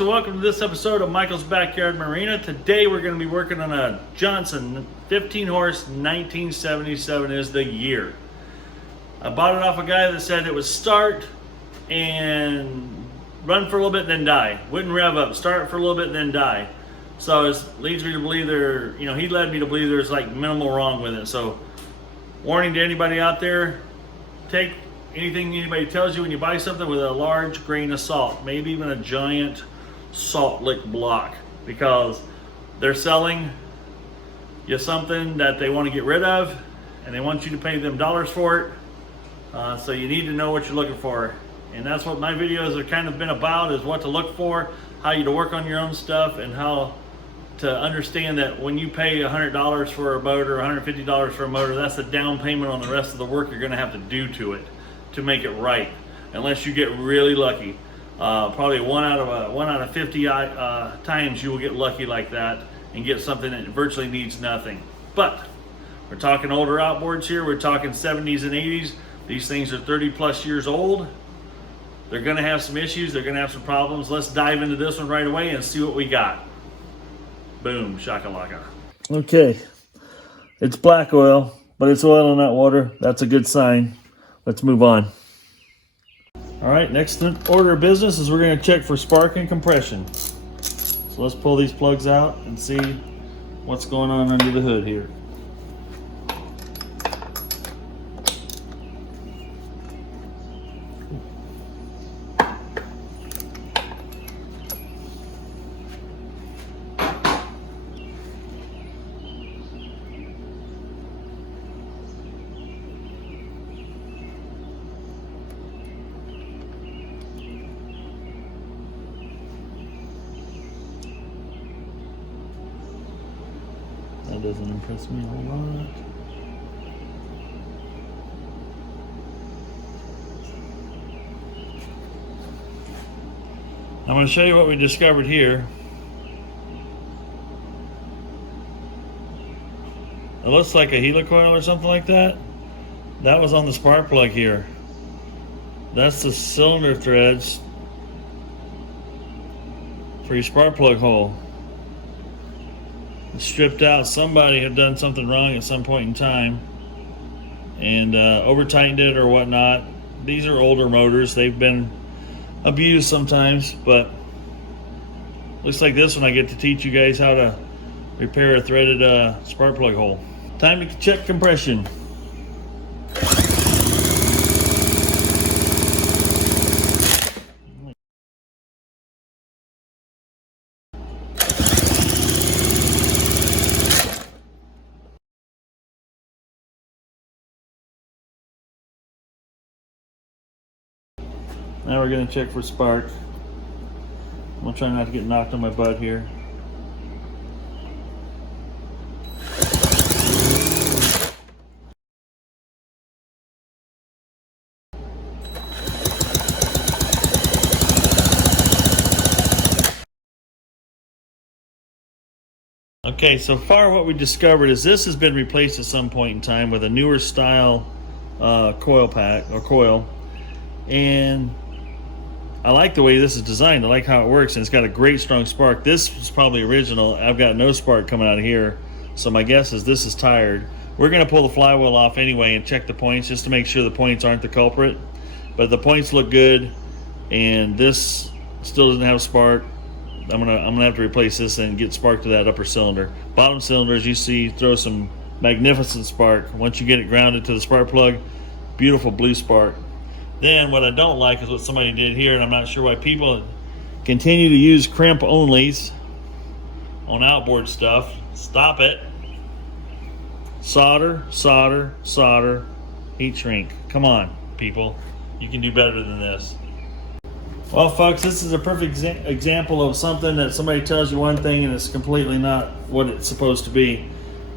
folks, and welcome to this episode of Michael's Backyard Marina. Today we're going to be working on a Johnson 15 horse 1977 is the year. I bought it off a guy that said it would start and run for a little bit and then die. Wouldn't rev up, start for a little bit and then die. So it leads me to believe he led me to believe there's like minimal wrong with it. So warning to anybody out there, take anything anybody tells you when you buy something with a large grain of salt, maybe even a giant salt lick block, because they're selling you something that they want to get rid of and they want you to pay them dollars for it. So you need to know what you're looking for. And that's what my videos have kind of been about, is what to look for, how you to work on your own stuff, and how to understand that when you pay $100 for a motor, $150 for a motor, that's a down payment on the rest of the work you're going to have to do to it to make it right, unless you get really lucky. Probably one out of 50 times you will get lucky like that and get something that virtually needs nothing. But we're talking older outboards here. We're talking 70s and 80s. These things are 30 plus years old. They're going to have some issues. They're going to have some problems. Let's dive into this one right away and see what we got. Boom, shakalaka. Okay, it's black oil, but it's oil in that water. That's a good sign. Let's move on. All right, next order of business is we're going to check for spark and compression. So let's pull these plugs out and see what's going on under the hood here. That doesn't impress me a whole lot. I'm going to show you what we discovered here. It looks like a helicoil or something like that. That was on the spark plug here. That's the cylinder threads for your spark plug hole. Stripped out. Somebody had done something wrong at some point in time and over tightened it or whatnot. These are older motors, they've been abused sometimes, but looks like this one I get to teach you guys how to repair a threaded spark plug hole. Time to check compression. Now we're going to check for spark. I'm going to try not to get knocked on my butt here. Okay, so far what we discovered is this has been replaced at some point in time with a newer style coil pack or coil, and I like the way this is designed. I like how it works, and it's got a great strong spark. This is probably original. I've got no spark coming out of here, so my guess is this is tired. We're going to pull the flywheel off anyway and check the points just to make sure the points aren't the culprit. But the points look good, and this still doesn't have a spark. I'm gonna have to replace this and get spark to that upper cylinder. Bottom cylinder, as you see, throw some magnificent spark. Once you get it grounded to the spark plug, beautiful blue spark. Then what I don't like is what somebody did here, and I'm not sure why people continue to use crimp onlys on outboard stuff. Stop it. Solder, solder, solder, heat shrink. Come on, people. You can do better than this. Well, folks, this is a perfect example of something that somebody tells you one thing and it's completely not what it's supposed to be.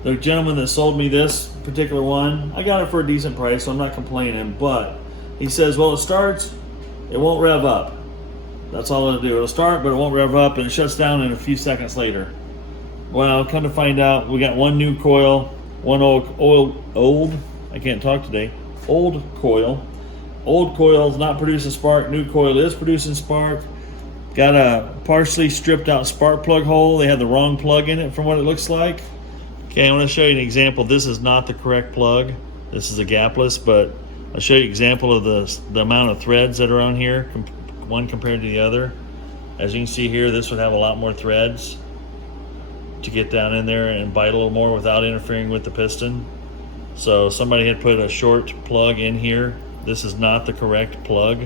The gentleman that sold me this particular one, I got it for a decent price, so I'm not complaining, but he says, well, it starts, it won't rev up. That's all it'll do. It'll start, but it won't rev up, and it shuts down in a few seconds later. Well, come to find out, we got one new coil, one old, I can't talk today, old coil. Old coil is not producing spark, new coil is producing spark. Got a partially stripped out spark plug hole. They had the wrong plug in it from what it looks like. Okay, I'm going to show you an example. This is not the correct plug. This is a gapless, but I'll show you an example of the amount of threads that are on here, one compared to the other. As you can see here, this would have a lot more threads to get down in there and bite a little more without interfering with the piston. So somebody had put a short plug in here. This is not the correct plug.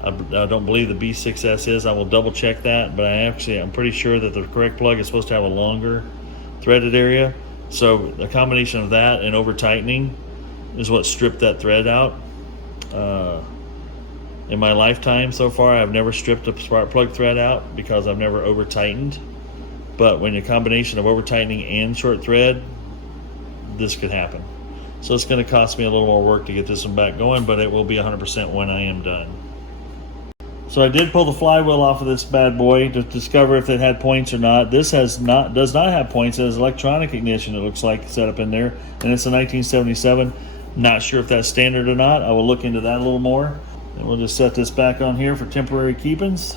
I don't believe the B6S is. I will double check that, but I'm pretty sure that the correct plug is supposed to have a longer threaded area. So a combination of that and over tightening is what stripped that thread out. In my lifetime so far, I've never stripped a spark plug thread out because I've never over tightened. But when a combination of over tightening and short thread, this could happen. So it's going to cost me a little more work to get this one back going, but it will be 100% when I am done. So I did pull the flywheel off of this bad boy to discover if it had points or not. This does not have points. It has electronic ignition, it looks like, set up in there, and it's a 1977. Not sure if that's standard or not. I will look into that a little more. And we'll just set this back on here for temporary keepings.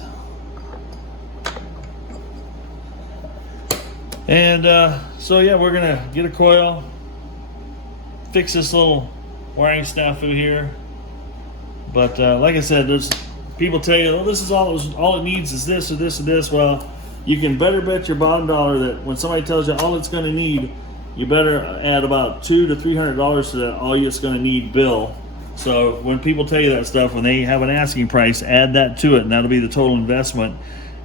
And so yeah, we're gonna get a coil, fix this little wiring snafu here. But like I said, there's people tell you, oh, this is all it needs is this or this or this. Well, you can better bet your bottom dollar that when somebody tells you all it's going to need, you better add about $200 to $300 to that all it's going to need bill. So when people tell you that stuff, when they have an asking price, add that to it, and that'll be the total investment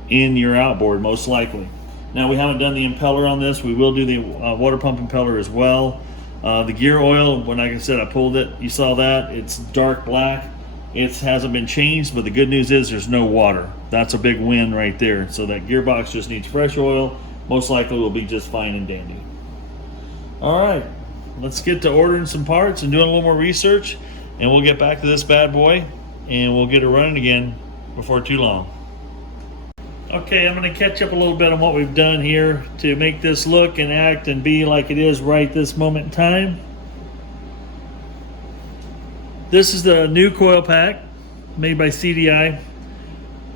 in your outboard, most likely. Now, we haven't done the impeller on this. We will do the water pump impeller as well. The gear oil, when like I said, I pulled it, you saw that. It's dark black. It hasn't been changed, but the good news is there's no water. That's a big win right there. So that gearbox just needs fresh oil. Most likely will be just fine and dandy. All right, let's get to ordering some parts and doing a little more research, and we'll get back to this bad boy, and we'll get it running again before too long. Okay, I'm going to catch up a little bit on what we've done here to make this look and act and be like it is right this moment in time. This is the new coil pack made by CDI.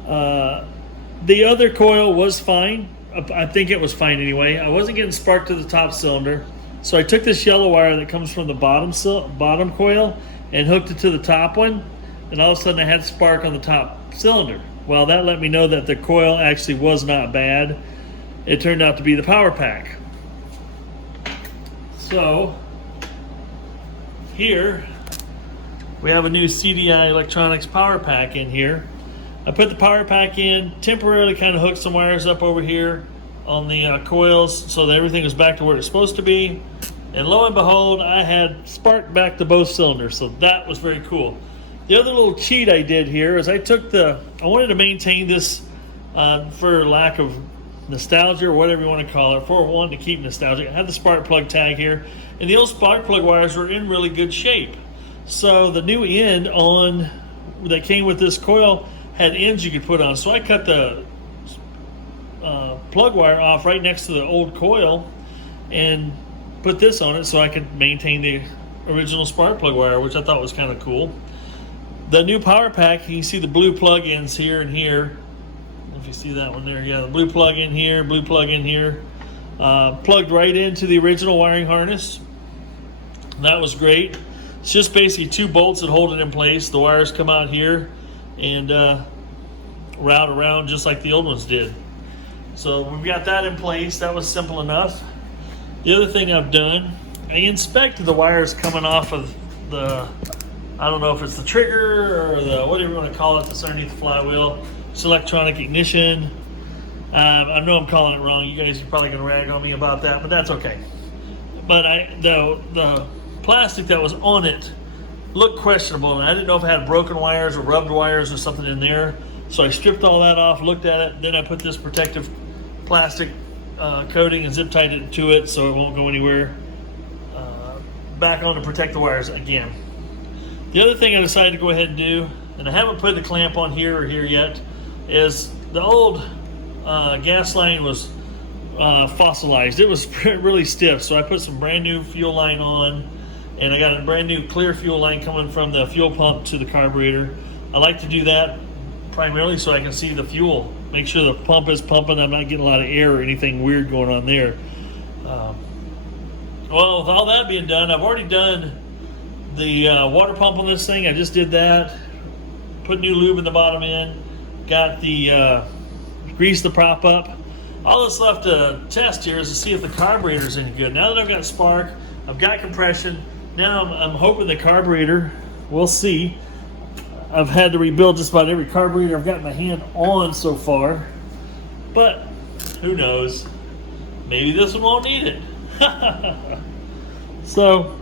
The other coil was fine. I think it was fine anyway. I wasn't getting spark to the top cylinder. So I took this yellow wire that comes from the bottom coil and hooked it to the top one. And all of a sudden I had spark on the top cylinder. Well, that let me know that the coil actually was not bad. It turned out to be the power pack. So here we have a new CDI Electronics power pack in here. I put the power pack in, temporarily kind of hooked some wires up over here on the coils so that everything was back to where it's supposed to be. And lo and behold, I had spark back to both cylinders, so that was very cool. The other little cheat I did here is I wanted to maintain this for lack of nostalgia or whatever you want to call it, for wanting to keep nostalgic. I had the spark plug tag here, and the old spark plug wires were in really good shape. So the new end on that came with this coil had ends you could put on. So I cut the plug wire off right next to the old coil and put this on it so I could maintain the original spark plug wire, which I thought was kind of cool. The new power pack, you can see the blue plug-ins here and here. If you see that one there, yeah, the blue plug in here, blue plug in here. Plugged right into the original wiring harness. That was great. It's just basically two bolts that hold it in place. The wires come out here and route around just like the old ones did. So we've got that in place. That was simple enough. The other thing I've done, I inspected the wires coming off of the, I don't know if it's the trigger or the, whatever you want to call it, that's underneath the flywheel. It's electronic ignition. I know I'm calling it wrong. You guys are probably going to rag on me about that, but that's okay. But the plastic that was on it looked questionable, and I didn't know if it had broken wires or rubbed wires or something in there. So I stripped all that off, looked at it, then I put this protective plastic coating and zip tied it to it so it won't go anywhere. Back on to protect the wires again. The other thing I decided to go ahead and do, and I haven't put the clamp on here or here yet, is the old gas line was fossilized. It was really stiff, so I put some brand new fuel line on, and I got a brand new clear fuel line coming from the fuel pump to the carburetor. I like to do that primarily so I can see the fuel. Make sure the pump is pumping. I'm not getting a lot of air or anything weird going on there. Well, with all that being done, I've already done the water pump on this thing. I just did that. Put new lube in the bottom end. Got the grease the prop up. All that's left to test here is to see if the carburetor is any good. Now that I've got spark, I've got compression. Now I'm hoping the carburetor, we'll see. I've had to rebuild just about every carburetor I've got my hand on so far. But who knows? Maybe this one won't need it. So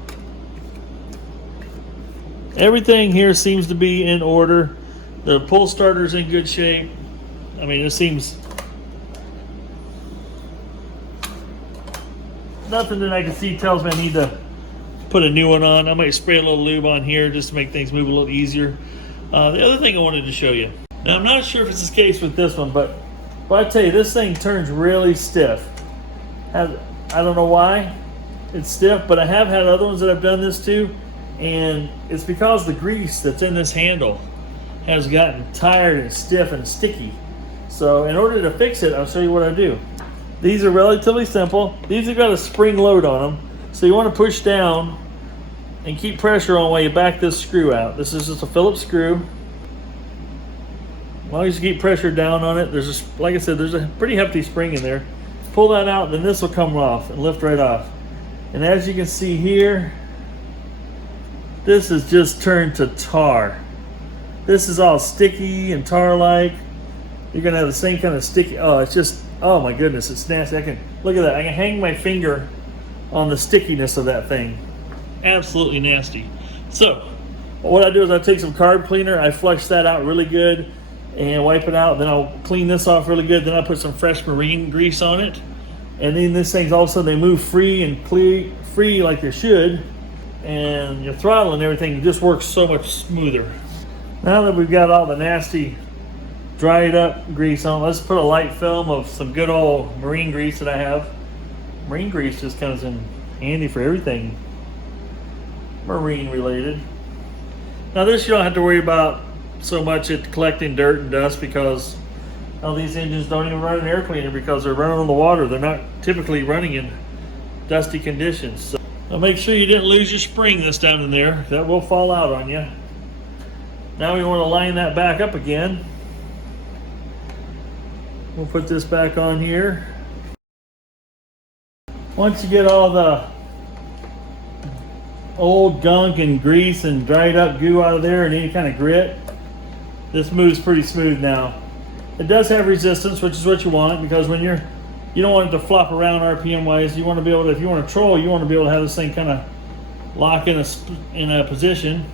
everything here seems to be in order. The pull starter's in good shape. I mean, it seems nothing that I can see tells me I need to put a new one on. I might spray a little lube on here just to make things move a little easier. The other thing I wanted to show you. Now, I'm not sure if it's the case with this one, but I tell you, this thing turns really stiff. I don't know why it's stiff, but I have had other ones that I've done this to, and it's because the grease that's in this handle has gotten tired and stiff and sticky. So in order to fix it, I'll show you what I do. These are relatively simple. These have got a spring load on them. So you want to push down and keep pressure on while you back this screw out. This is just a Phillips screw. As long as you keep pressure down on it, there's a, like I said, there's a pretty hefty spring in there. Pull that out, then this will come off and lift right off. And as you can see here, this has just turned to tar. This is all sticky and tar-like. You're gonna have the same kind of sticky, oh, it's just, oh my goodness, it's nasty. I can, look at that, I can hang my finger on the stickiness of that thing. Absolutely nasty. So, what I do is I take some carb cleaner, I flush that out really good and wipe it out, then I'll clean this off really good, then I'll put some fresh marine grease on it, and then this thing's all of a sudden they move free and free like they should, and your throttle and everything just works so much smoother. Now that we've got all the nasty dried up grease on, let's put a light film of some good old marine grease that I have. Marine grease just comes in handy for everything marine related. Now this you don't have to worry about so much at collecting dirt and dust, because these engines don't even run an air cleaner because they're running on the water. They're not typically running in dusty conditions. So now make sure you didn't lose your spring that's down in there. That will fall out on you. Now we want to line that back up again. We'll put this back on here. Once you get all the old gunk and grease and dried up goo out of there and any kind of grit, this moves pretty smooth now. It does have resistance, which is what you want, because when you don't want it to flop around RPM wise. You want to be able to, if you want to troll, you want to be able to have this thing kind of lock in a position,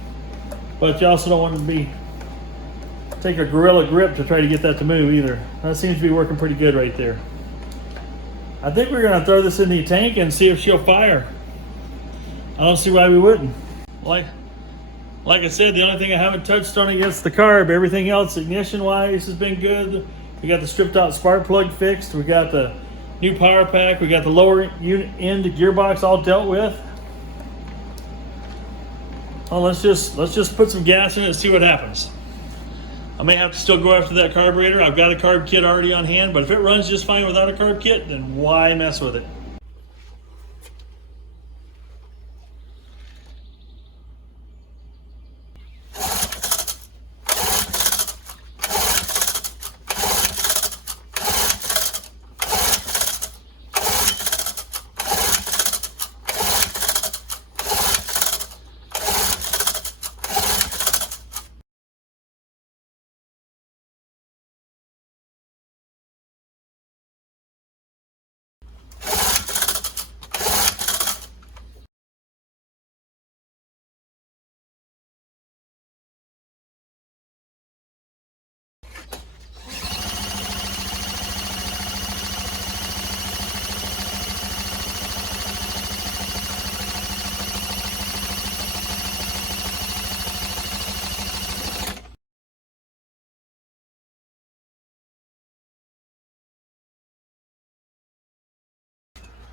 but you also don't want to take a gorilla grip to try to get that to move either. That seems to be working pretty good right there. I think we're going to throw this in the tank and see if she'll fire. I don't see why we wouldn't. Like I said, the only thing I haven't touched on against the carb, everything else ignition-wise has been good. We got the stripped-out spark plug fixed. We got the new power pack. We got the lower end gearbox all dealt with. Well, let's just put some gas in it and see what happens. I may have to still go after that carburetor. I've got a carb kit already on hand, but if it runs just fine without a carb kit, then why mess with it?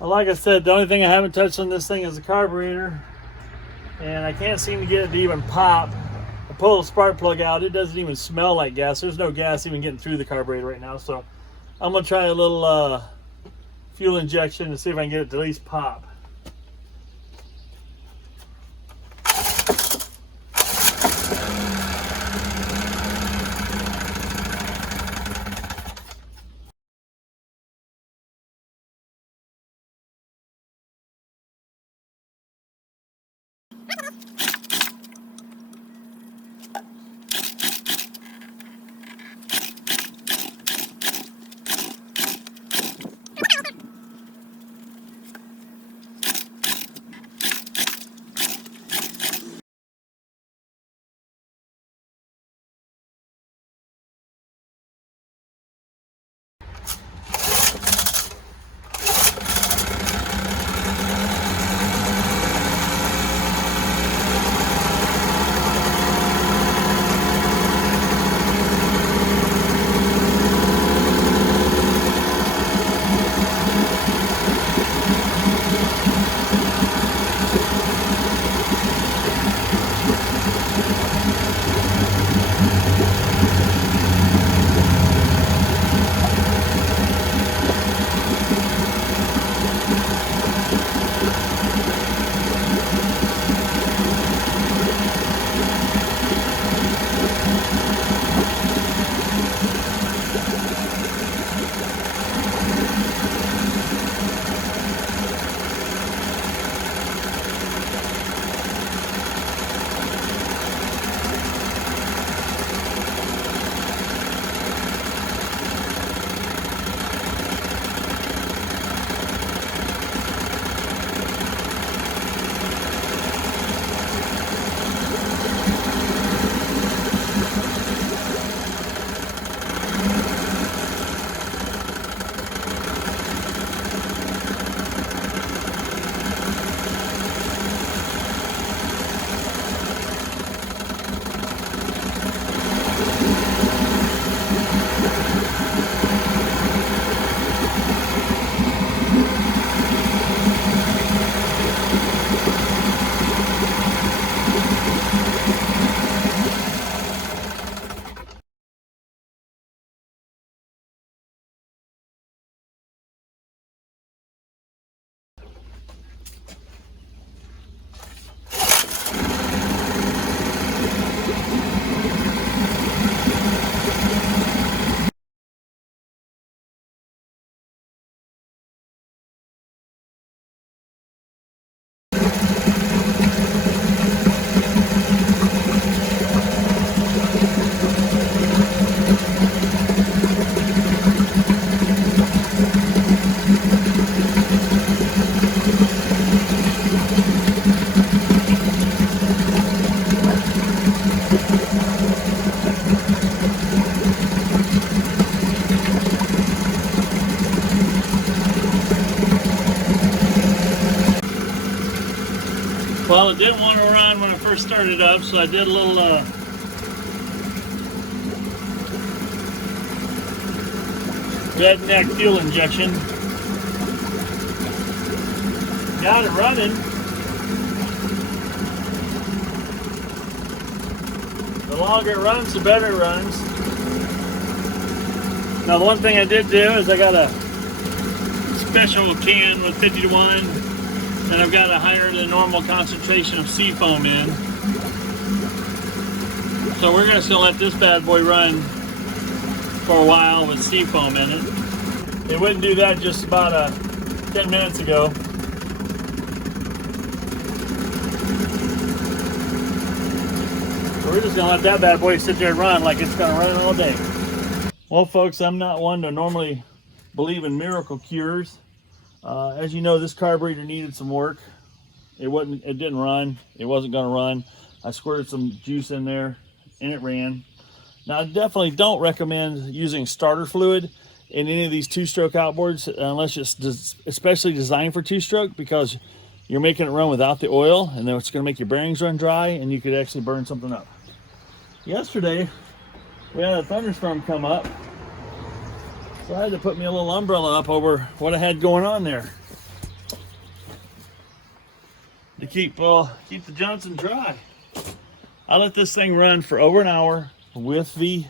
Well, like I said, the only thing I haven't touched on this thing is the carburetor, and I can't seem to get it to even pop. I pull the spark plug out, it doesn't even smell like gas. There's no gas even getting through the carburetor right now. So I'm gonna try a little fuel injection to see if I can get it to at least pop. Well, it didn't want to run when I first started up, so I did a little redneck fuel injection. Got it running. The longer it runs, the better it runs. Now, the one thing I did do is I got a special can with 50 to 1. And I've got a higher than normal concentration of sea foam in. So we're just gonna let this bad boy run for a while with sea foam in it. It wouldn't do that just about 10 minutes ago. So we're just gonna let that bad boy sit there and run like it's gonna run all day. Well, folks, I'm not one to normally believe in miracle cures. As you know, this carburetor needed some work. It didn't run. It wasn't going to run. I squirted some juice in there and it ran. Now, I definitely don't recommend using starter fluid in any of these two-stroke outboards unless it's especially designed for two-stroke, because you're making it run without the oil, and then it's going to make your bearings run dry and you could actually burn something up. Yesterday, we had a thunderstorm come up. So I had to put me a little umbrella up over what I had going on there to keep the Johnson dry. I let this thing run for over an hour with the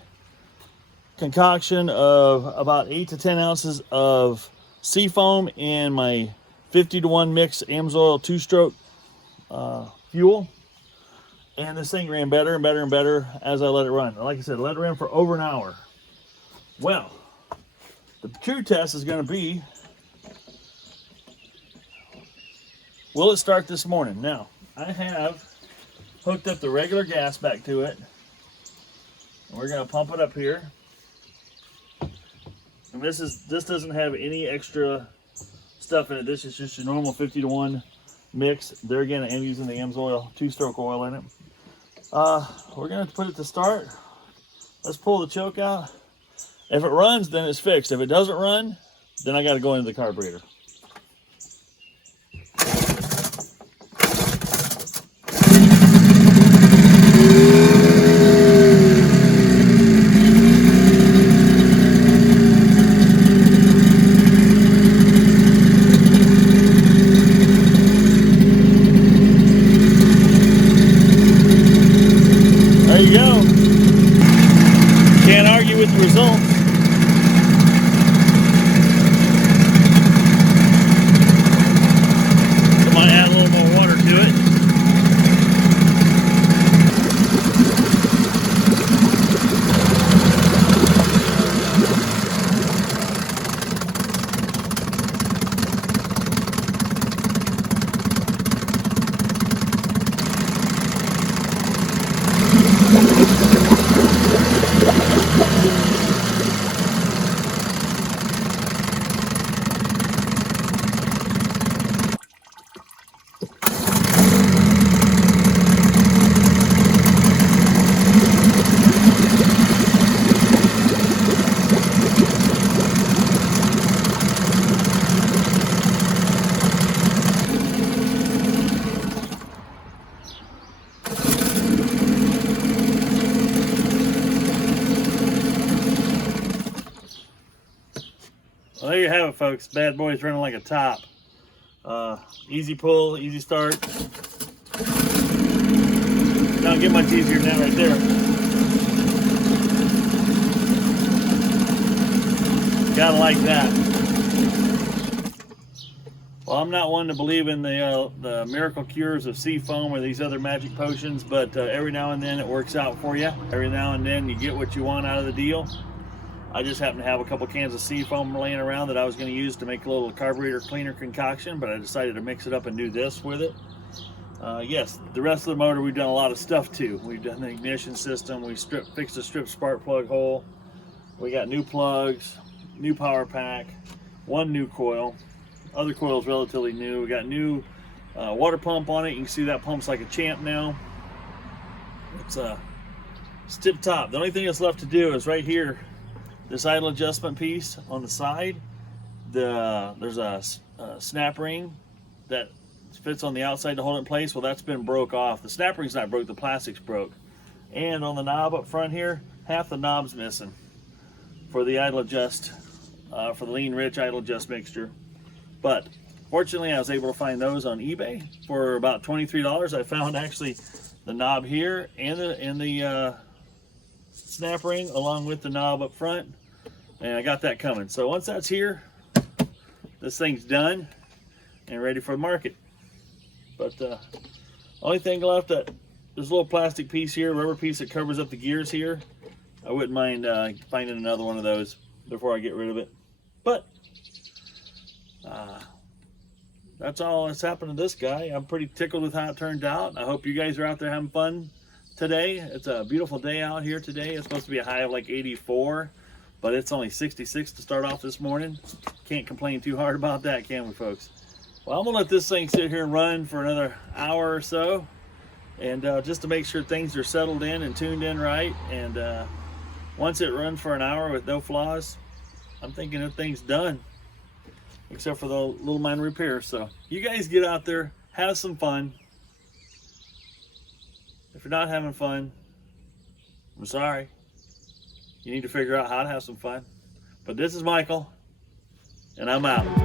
concoction of about 8 to 10 ounces of seafoam and my 50-to-1 mix Amsoil 2-stroke fuel. And this thing ran better and better and better as I let it run. Like I said, let it run for over an hour. Well, the true test is going to be, will it start this morning? Now, I have hooked up the regular gas back to it. And we're going to pump it up here. And this doesn't have any extra stuff in it. This is just your normal 50-to-1 mix. There again, I am using the Amsoil 2-stroke oil in it. We're going to put it to start. Let's pull the choke out. If it runs, then it's fixed. If it doesn't run, then I got to go into the carburetor. There you go. Can't argue with the results. I might add a little more water to it. Well, there you have it, folks. Bad boy's running like a top. Easy pull, easy start. Don't get much easier than that right there. Gotta like that. Well, I'm not one to believe in the miracle cures of sea foam or these other magic potions, but every now and then it works out for you. Every now and then you get what you want out of the deal. I just happen to have a couple cans of sea foam laying around that I was going to use to make a little carburetor cleaner concoction, but I decided to mix it up and do this with it. Yes, the rest of the motor we've done a lot of stuff to. We've done the ignition system, we fixed the strip spark plug hole, we got new plugs, new power pack, one new coil. Other coil is relatively new. We got new water pump on it. You can see that pump's like a champ now. It's tip top. The only thing that's left to do is right here, this idle adjustment piece on the side. There's a snap ring that fits on the outside to hold it in place. Well, that's been broke off. The snap ring's not broke, the plastic's broke. And on the knob up front here, half the knob's missing for the idle adjust, for the lean rich idle adjust mixture. But fortunately, I was able to find those on eBay for about $23. I found actually the knob here and the snap ring along with the knob up front, and I got that coming. So once that's here, this thing's done and ready for the market. But only thing left, that there's a little plastic piece here, rubber piece that covers up the gears here. I wouldn't mind finding another one of those before I get rid of it. But that's all that's happened to this guy. I'm pretty tickled with how it turned out. I hope you guys are out there having fun today. It's a beautiful day out here today. It's supposed to be a high of like 84, but it's only 66 to start off this morning. Can't complain too hard about that, can we, folks? Well, I'm gonna let this thing sit here and run for another hour or so, and just to make sure things are settled in and tuned in right. And once it runs for an hour with no flaws, I'm thinking that thing's done, except for the little minor repairs. So you guys get out there, have some fun. If you're not having fun, I'm sorry. You need to figure out how to have some fun. But this is Michael, and I'm out.